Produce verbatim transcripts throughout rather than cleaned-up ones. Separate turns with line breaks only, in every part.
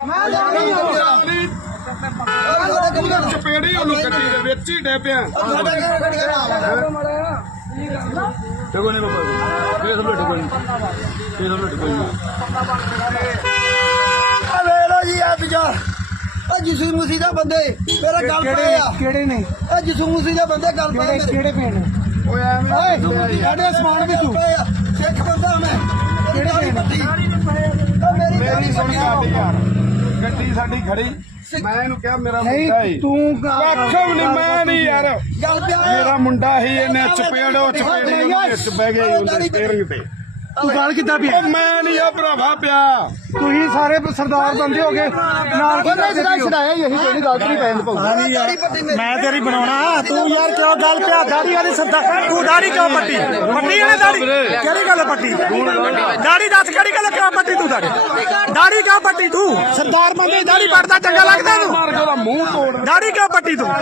ਚਪੇੜੀ ਉਹਨੂੰ ਗੱਡੀ ਦੇ ਵਿੱਚ ਹੀ ਡੇ ਪਿਆ ਦੇਖੋ ਨਹੀਂ ਬਾਬਾ ਇਹ ਸਭ ਲੁੱਟ ਕੋਈ ਨਹੀਂ ਇਹ ਸਭ ਲੁੱਟ ਕੋਈ ਨਹੀਂ
ਆ ਵੇਖ ਲੋ ਜੀ ਆ ਪਿਛਾ ਆ ਜਿਸੂ ਮਸੀਹ ਦਾ ਬੰਦੇ ਮੇਰਾ ਗੱਲ ਪਏ ਆ
ਕਿਹੜੇ ਨੇ
ਆ ਜਿਸੂ ਮਸੀਹ ਦੇ ਬੰਦੇ ਗੱਲ ਪਏ ਮੇਰੇ
ਕਿਹੜੇ ਪਿੰਡ
ਓਏ ਐਵੇਂ ਸਾਡੇ ਸਮਾਨ ਵੀ ਤੂੰ ਸਿੱਖ ਬੰਦਾ ਮੈਂ ਕਿਹੜੇ ਪਿੰਡ ਮੇਰੀ
ਮੇਰੀ ਸੁਣ ਗੱਲ ਯਾਰ ਗੱਡੀ ਸਾਡੀ ਖੜੀ ਮੈਂ ਇਹਨੂੰ ਕਿਹਾ ਮੇਰਾ ਮੁੰਡਾ ਹੀ
ਤੂੰ
ਕੱਖ ਵੀ ਨਹੀਂ ਮੈਂ ਨਹੀਂ ਯਾਰ
ਗੱਲ ਪਿਆ
ਮੇਰਾ ਮੁੰਡਾ ਹੀ ਇਹਨੇ ਚਪੇੜੋ ਚਪੇੜੀ ਵਿੱਚ ਬਹਿ ਗਈ ਉਹਦੇ ਸਟੀਅਰਿੰਗ ਤੇ
ਤੂੰ ਗੱਲ ਕਿੱਦਾਂ ਪਿਆ
ਉਹ ਮੈਂ ਨਹੀਂ ਆ ਭਰਾਵਾ ਪਿਆ
ਤੁਸੀਂ ਸਾਰੇ ਸਰਦਾਰ ਬੰਦੇ ਹੋ ਗਏ ਨਾਲ
ਜਿਹੜਾ ਛਡਾਇਆ ਇਹੀ ਕੋਈ ਗਲਤ ਨਹੀਂ ਪੈਣ ਪਾਉਂਦਾ
ਮੈਂ ਤੇਰੀ ਬਣਾਉਣਾ ਤੂੰ ਯਾਰ ਕਿਉਂ ਗੱਲ ਪਿਆ ਦਾੜੀ ਵਾਲੀ ਸਰਦਾਰ ਤੂੰ ਦਾੜੀ ਕਿਉਂ ਪੱਟੀ ਪੱਟੀ ਵਾਲੀ ਦਾੜੀ ਕਿਹੜੀ ਗੱਲ ਪੱਟੀ ਦਾੜੀ ਦੱਸ ਕਿਹੜੀ ਗੱਲ ਕਿਉਂ ਪੱਟੀ ਤੂੰ ਦਾੜੀ ਦਾੜੀ ਕਿਉਂ ਪੱਟੀ ਤੂੰ ਸਰਦਾਰ ਬੰਦੇ ਦੀ ਦਾੜੀ ਪੱਟਦਾ ਚੰਗਾ ਲੱਗਦਾ ਤੂੰ
ਮਾਰ ਕੇ ਉਹਦਾ ਮੂੰਹ ਤੋੜ
ਦਾੜੀ ਕਿਉਂ ਪੱਟੀ ਤੂੰ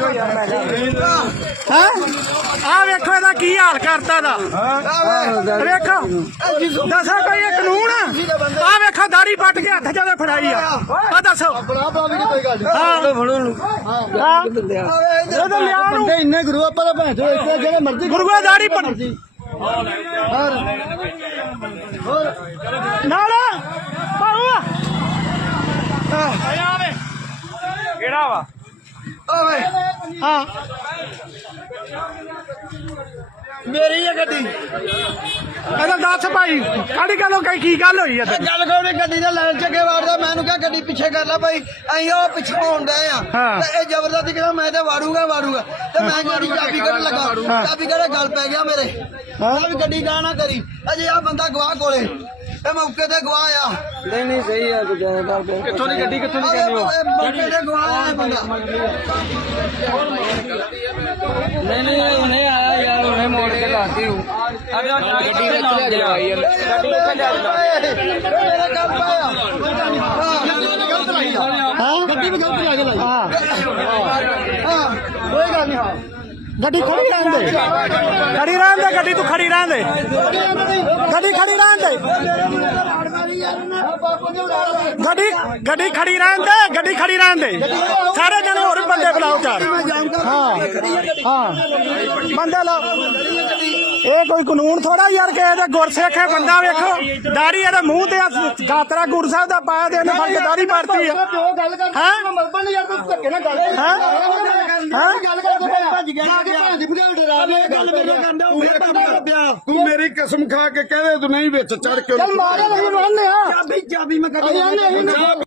ਹੈ ਆ ਵੇਖੋ ਇਹਦਾ ਕੀ ਹਾਲ ਕਰਤਾ ਦਾ ਵੇਖੋ ਦੱਸੋ ਕੋਈ ਇਹ ਕਾਨੂੰਨ ਆ ਆ ਵੇਖੋ ਦਾੜੀ ਪੱਟ ਕੇ ਹੱਥ ਜਦੋਂ ਫੜਾਈ ਆ ਆ ਦੱਸੋ ਹਾਂ ਫੜੋ ਨੂੰ ਹਾਂ ਇਹਦਾ ਲਿਆ ਨੂੰ
ਬੰਦੇ ਇੰਨੇ ਗੁਰੂ ਆਪਾਂ ਦਾ ਭੈਣ ਚੋ ਇੱਥੇ ਜਿਹੜੇ ਮਰਜ਼ੀ
ਗੁਰੂਆ ਦਾੜੀ ਪੱਟ ਨਾਲ ਪਾਉ ਆ ਵੇ ਕਿਹੜਾ ਵਾ
ਓਏ
ਹਾਂ
ਮੇਰੀ ਆ ਗੱਡੀ
ਇਹਦਾ ਦੱਸ ਭਾਈ ਕਾਹਦੀ ਗੱਲ ਹੋ ਗਈ ਕੀ ਗੱਲ ਹੋਈ ਆ ਤੇਰੀ
ਗੱਲ ਕਰੋ ਗੱਡੀ ਦਾ ਲਾਈਨ ਚ ਅੱਗੇ ਵਾੜਦਾ ਮੈਨੂੰ ਕਿਹਾ ਗੱਡੀ ਪਿੱਛੇ ਕਰ ਲੈ ਭਾਈ ਅਸੀਂ ਉਹ ਪਿੱਛੇ ਹੋਣਦੇ ਆ
ਹਾਂ।
ਤੇ ਇਹ ਜ਼ਬਰਦਸਤੀ ਕਹਿੰਦਾ ਮੈਂ ਤੇ ਵਾੜੂਗਾ ਵਾੜੂਗਾ ਤੇ ਮੈਂ ਗੱਡੀ ਚਾਬੀ ਕੱਢ ਲੱਗਾ ਚਾਬੀ ਕੱਢ ਗੱਲ ਪੈ ਗਿਆ ਮੇਰੇ ਮੈਂ ਵੀ ਗੱਡੀ ਗਾਹ ਨਾ ਕਰੀ ਅਜੇ ਆ ਬੰਦਾ ਗਵਾਹ ਕੋਲੇ ਇਹ ਮੌਕੇ ਤੇ ਗਵਾਹ ਆ
ਨਹੀਂ ਨਹੀਂ ਸਹੀ ਆ ਕਿੱਥੋਂ ਦੀ ਗੱਡੀ ਕਿੱਥੋਂ ਦੀ ਕਹਿੰਦੇ ਹੋ
ਇਹ ਮੌਕੇ ਤੇ ਗਵਾਹ ਆ ਇਹ ਬੰਦਾ
ਨਹੀਂ ਨਹੀਂ ਹੁਣੇ ਆਇਆ ਯਾਰ ਹੁਣੇ ਮੋੜ ਕੇ ਲਾਤੀ ਹੂੰ ਗੱਡੀ ਵਿੱਚ ਲੈ ਜਾਈ ਗੱਡੀ ਵਿੱਚ ਲੈ
ਮੇਰਾ ਕੰਮ ਪਾਇਆ
ਹਾਂ
ਗੱਡੀ ਵੀ ਗਲਤ ਲਾ ਕੇ ਲਾਈ
ਹਾਂ
ਹਾਂ ਕੋਈ ਗੱਲ ਨਹੀਂ ਹਾਂ
ਗੱਡੀ ਖੜੀ ਰਹਿਣ ਦੇ ਖੜੀ ਰਹਿਣ ਦੇ ਗੱਡੀ ਤੂੰ ਖੜੀ ਰਹਿਣ ਦੇ ਗੱਡੀ ਖੜੀ ਰਹਿਣ ਦੇ ਗੱਡੀ ਗੱਡੀ ਖੜੀ ਰਹਿਣ ਦੇ ਗੱਡੀ ਖੜੀ ਰਹਿਣ ਦੇ ਸਾਰੇ ਜਣੇ ਹੋਰ ਬੰਦੇ ਬੁਲਾਓ ਚਾਰ ਹਾਂ ਹਾਂ ਬੰਦੇ ਲਾਓ ਇਹ ਕੋਈ ਕਾਨੂੰਨ ਥੋੜਾ ਯਾਰ ਕਿ ਇਹਦੇ ਗੁਰਸਿੱਖ ਹੈ ਬੰਦਾ ਵੇਖੋ ਦਾੜੀ ਇਹਦੇ ਮੂੰਹ ਤੇ ਗਾਤਰਾ ਗੁਰੂ ਸਾਹਿਬ ਦਾ ਪਾਇਆ ਤੇ ਇਹਨੇ ਫੜ ਕੇ ਦਾੜੀ ਪਾੜਤੀ ਆ ਹਾਂ
ਮਲਬਾ ਨਹੀਂ ਯਾਰ ਤੂੰ ਧੱਕੇ ਨਾਲ ਗੱਲ
ਹਾਂ ਹਾਂ
ਗੱਲ ਕਰਦੇ ਭੱਜ ਗਿਆ ਭੱਜ ਭਗਾ ਡਰਾ ਲਿਆ ਗੱਲ ਮੇਰੇ ਕੰਡਾ ਉਹ ਪਿਆ
ਤੂੰ ਮੇਰੀ ਕਸਮ ਖਾ ਕੇ ਕਹਦੇ ਤੂੰ ਨਹੀਂ ਵਿੱਚ ਚੜ ਕੇ
ਚੱਲ ਮਾਰੇ ਨਹੀਂ ਮੰਨਿਆ ਚਾਬੀ ਚਾਬੀ ਮੈਂ ਕੱਢ